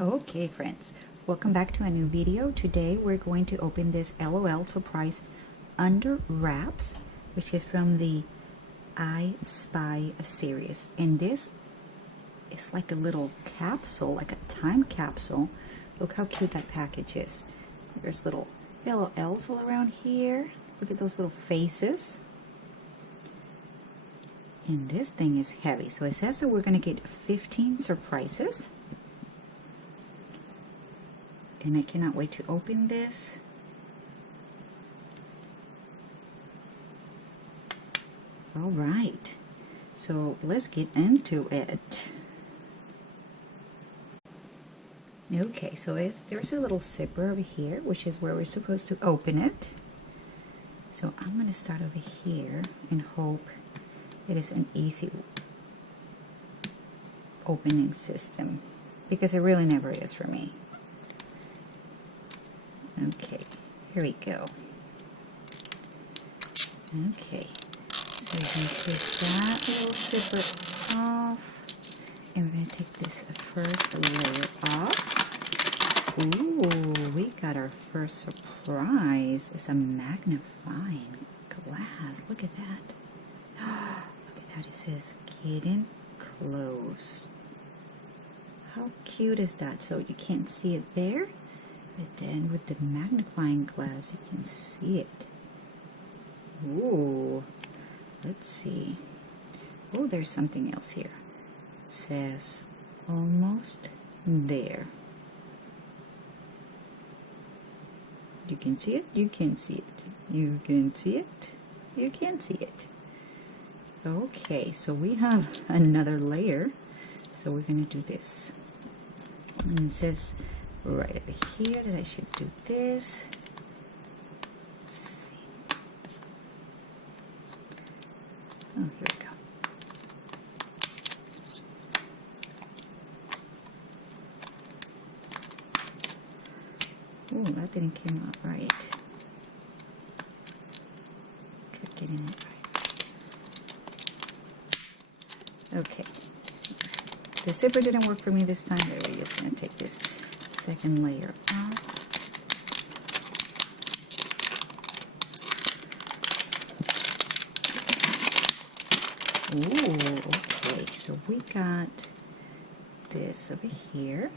Okay friends, welcome back to a new video. Today we're going to open this LOL Surprise Under Wraps, which is from the I Spy series. And this is like a little capsule, like a time capsule. Look how cute that package is. There's little LOLs all around here. Look at those little faces. And this thing is heavy. So it says that we're going to get 15 surprises. And I cannot wait to open this. All right, so let's get into it. Okay, so there's a little zipper over here, which is where we're supposed to open it. So I'm going to start over here and hope it is an easy opening system, because it really never is for me. Okay, here we go. Okay, so we're going to take that little zipper off, and we're going to take this first layer off. Ooh, we got our first surprise. It's a magnifying glass. Look at that. Look at that. It says Getting Close. How cute is that? So you can't see it there, but then with the magnifying glass you can see it. Ooh, let's see. Oh, there's something else here. It says Almost There. You can see it, you can see it, you can see it, you can see it. Okay, so we have another layer. So we're going to do this. And it says right over here that I should do this. Let's see. Oh, here we go. Oh, that didn't come out right. Try getting it right. Okay. The zipper didn't work for me this time, but we're just going to take this second layer off. Ooh, okay, so we got this over here.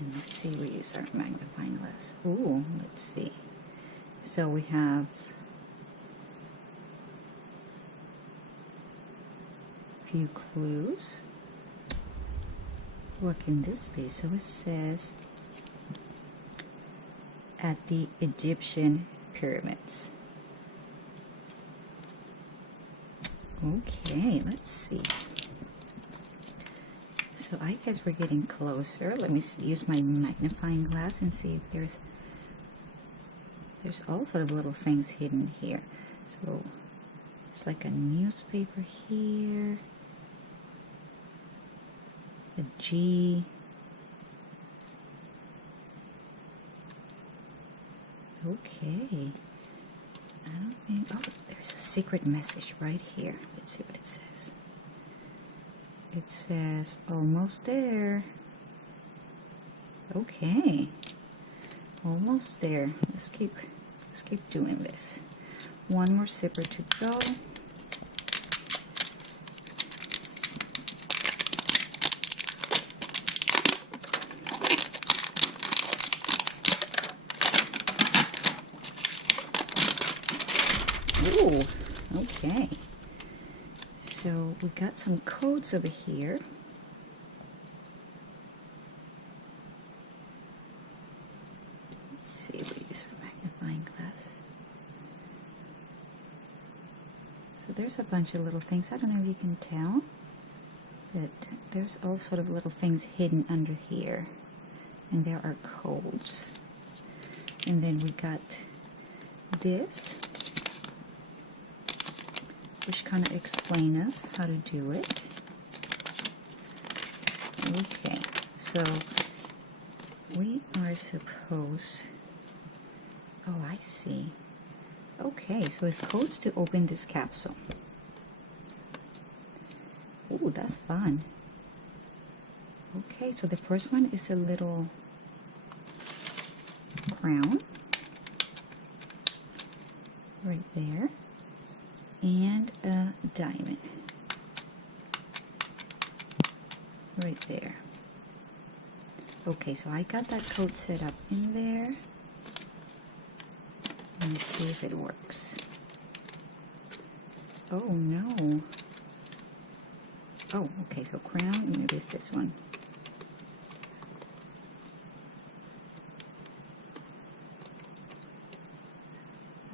And let's see, we use our magnifying glass. Ooh, let's see. So we have a few clues. What can this be? So it says at the Egyptian pyramids. Okay, let's see. So I guess we're getting closer. Let me use my magnifying glass and see if there's all sort of little things hidden here. So it's like a newspaper here, a G, okay. I don't think, oh, there's a secret message right here. Let's see what it says. It says almost there. Okay, almost there. Let's keep doing this. One more zipper to go. Ooh, okay. So we got some codes over here. Let's see, we use our magnifying glass. So there's a bunch of little things. I don't know if you can tell, but there's all sort of little things hidden under here. And there are codes. And then we got this, which kind of explain us how to do it. Okay, so we are supposed, oh, I see. Okay, so it's codes to open this capsule. Ooh, that's fun. Okay, so the first one is a little crown right there, and a diamond right there. Okay, so I got that code set up in there. Let's see if it works. Oh no. Oh, okay, so crown, maybe it's this one.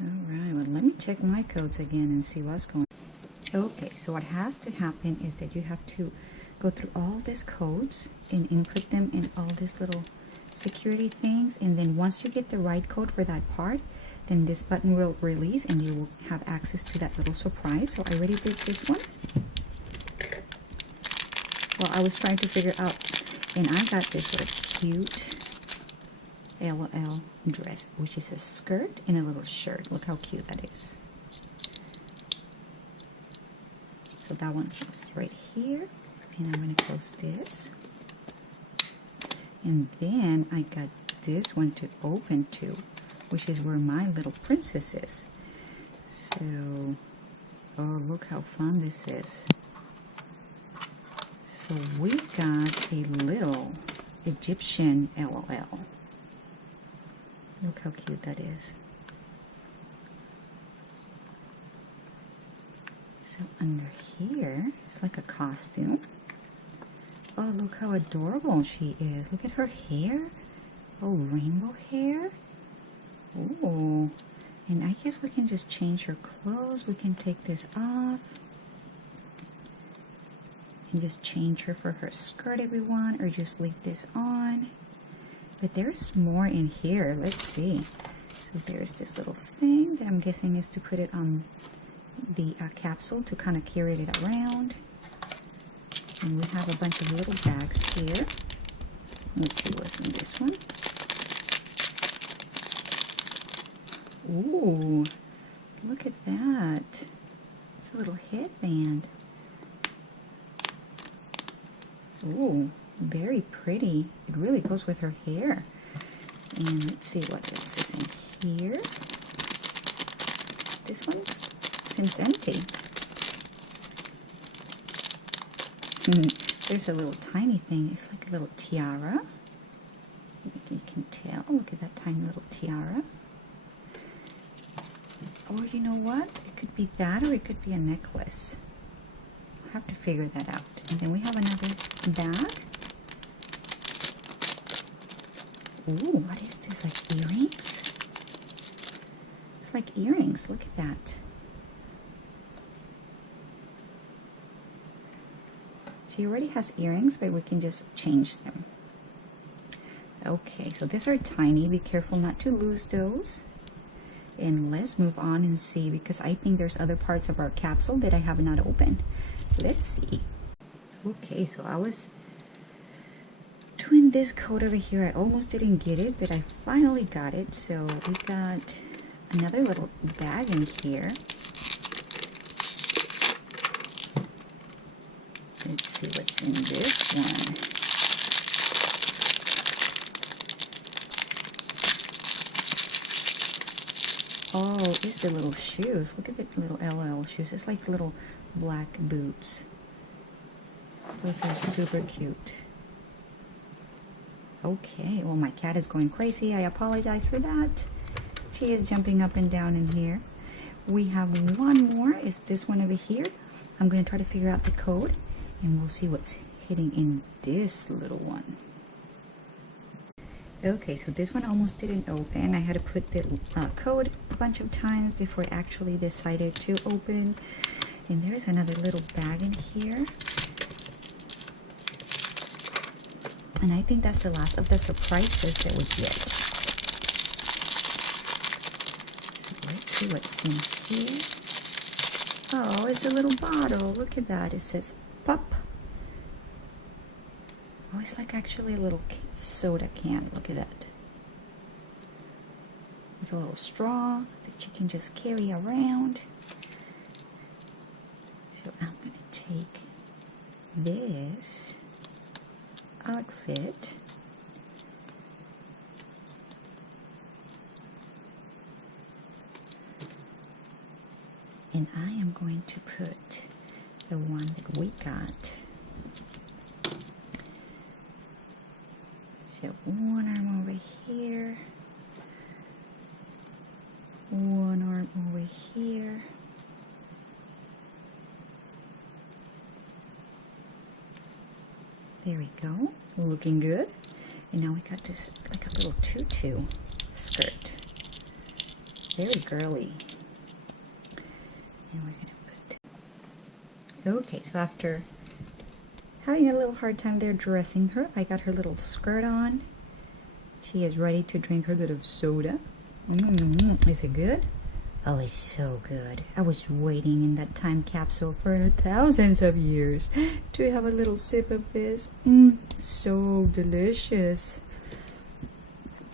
Alright, well let me check my codes again and see what's going on. Okay, so what has to happen is that you have to go through all these codes and input them in all these little security things, and then once you get the right code for that part, then this button will release and you will have access to that little surprise. So I already did this one. Well, I was trying to figure out, and I got this sort of cute LOL dress, which is a skirt and a little shirt. Look how cute that is. So that one's just right here, and I'm going to close this. And then I got this one to open to, which is where my little princess is. So, oh, look how fun this is. So we got a little Egyptian LOL. Look how cute that is. So under here, it's like a costume. Oh, look how adorable she is. Look at her hair. Oh, rainbow hair. Oh, and I guess we can just change her clothes. We can take this off and just change her for her skirt if we want, or just leave this on. But there's more in here. Let's see. So there's this little thing that I'm guessing is to put it on the capsule to kind of carry it around. And we have a bunch of little bags here. Let's see what's in this one. Ooh, look at that. It's a little headband. Ooh, very pretty. It really goes with her hair. And let's see what else is in here. This one seems empty. There's a little tiny thing. It's like a little tiara. You can tell. Look at that tiny little tiara. Or you know what? It could be that, or it could be a necklace. I'll have to figure that out. And then we have another bag. Ooh, what is this? Like earrings? It's like earrings. Look at that. She already has earrings, but we can just change them. Okay, so these are tiny. Be careful not to lose those. And let's move on and see, because I think there's other parts of our capsule that I have not opened. Let's see. Okay, so I was doing this code over here. I almost didn't get it, but I finally got it. So we got another little bag in here. Let's see what's in this one. Oh, it's the little shoes. Look at the little LL shoes. It's like little black boots. Those are super cute. Okay, well my cat is going crazy. I apologize for that. She is jumping up and down in here. We have one more. It's this one over here. I'm going to try to figure out the code, and we'll see what's hidden in this little one. Okay, so this one almost didn't open. I had to put the code a bunch of times before I actually decided to open. And there's another little bag in here. And I think that's the last of the surprises that we get. So let's see what's in here. Oh, it's a little bottle. Look at that. It says Pop. Oh, it's like actually a little soda can. Look at that. With a little straw that you can just carry around. So I'm going to take this outfit. And I am going to put the one that we got. So one arm over here, one arm over here, there we go, looking good. And now we got this like a little tutu skirt, very girly. And we're gonna put, okay, so after having a little hard time there dressing her, I got her little skirt on. She is ready to drink her little soda. Is it good? Oh, it's so good. I was waiting in that time capsule for thousands of years to have a little sip of this. So delicious.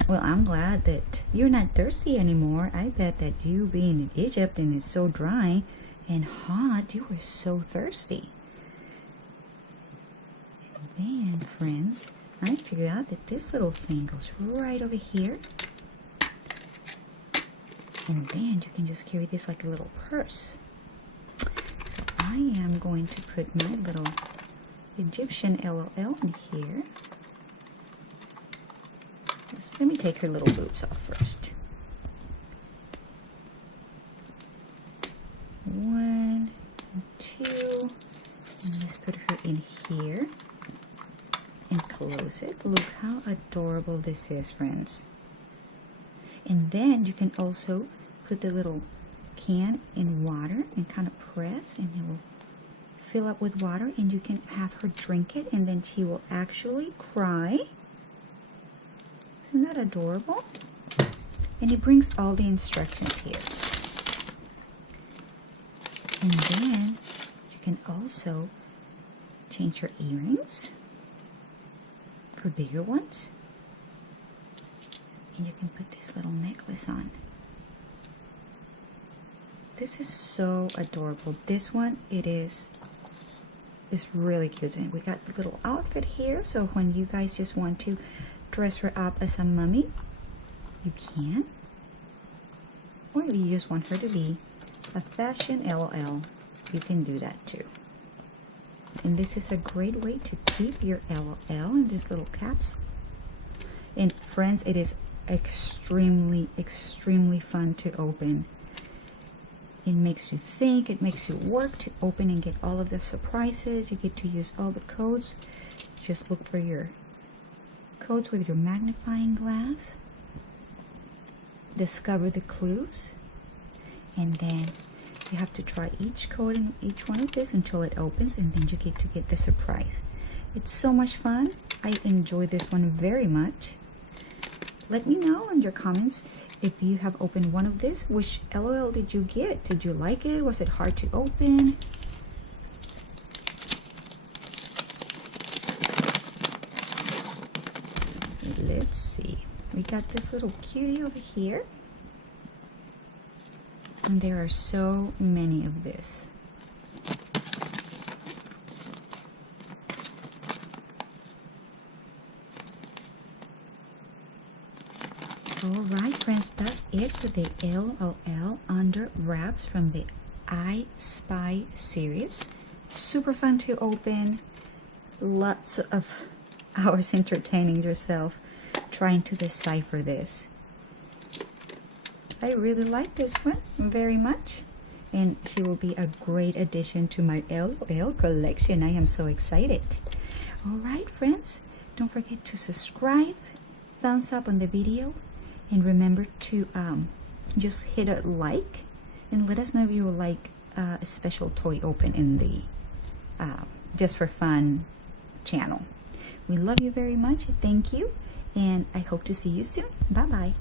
Well, I'm glad that you're not thirsty anymore. I bet that you being in Egypt and it's so dry and hot, you were so thirsty. And then, friends, I figured out that this little thing goes right over here. And then you can just carry this like a little purse. So I am going to put my little Egyptian LOL in here. Let me take her little boots off first. 1, 2, and let's put her in here and close it. Look how adorable this is, friends. And then you can also put the little can in water and kind of press, and it will fill up with water, and you can have her drink it, and then she will actually cry. Isn't that adorable? And it brings all the instructions here. And then you can also change your earrings for bigger ones. And you can put this little necklace on. This is so adorable. This one, it's really cute. And we got the little outfit here, so when you guys just want to dress her up as a mummy, you can. Or if you just want her to be a fashion LOL, you can do that too. And this is a great way to keep your LOL in this little capsule. And friends, it is extremely fun to open. It makes you think, it makes you work to open and get all of the surprises. You get to use all the codes. Just look for your codes with your magnifying glass. Discover the clues, and then you have to try each code in each one of this until it opens, and then you get to get the surprise. It's so much fun. I enjoy this one very much. Let me know in your comments if you have opened one of this. Which LOL did you get? Did you like it? Was it hard to open? Let's see. We got this little cutie over here. And there are so many of this. Alright friends, that's it for the LOL Under Wraps from the I Spy series. Super fun to open. Lots of hours entertaining yourself trying to decipher this. I really like this one very much, and she will be a great addition to my LOL collection. I am so excited. Alright friends, don't forget to subscribe, thumbs up on the video, and remember to just hit a like and let us know if you would like a special toy open in the Just for Fun channel. We love you very much. Thank you, and I hope to see you soon. Bye bye.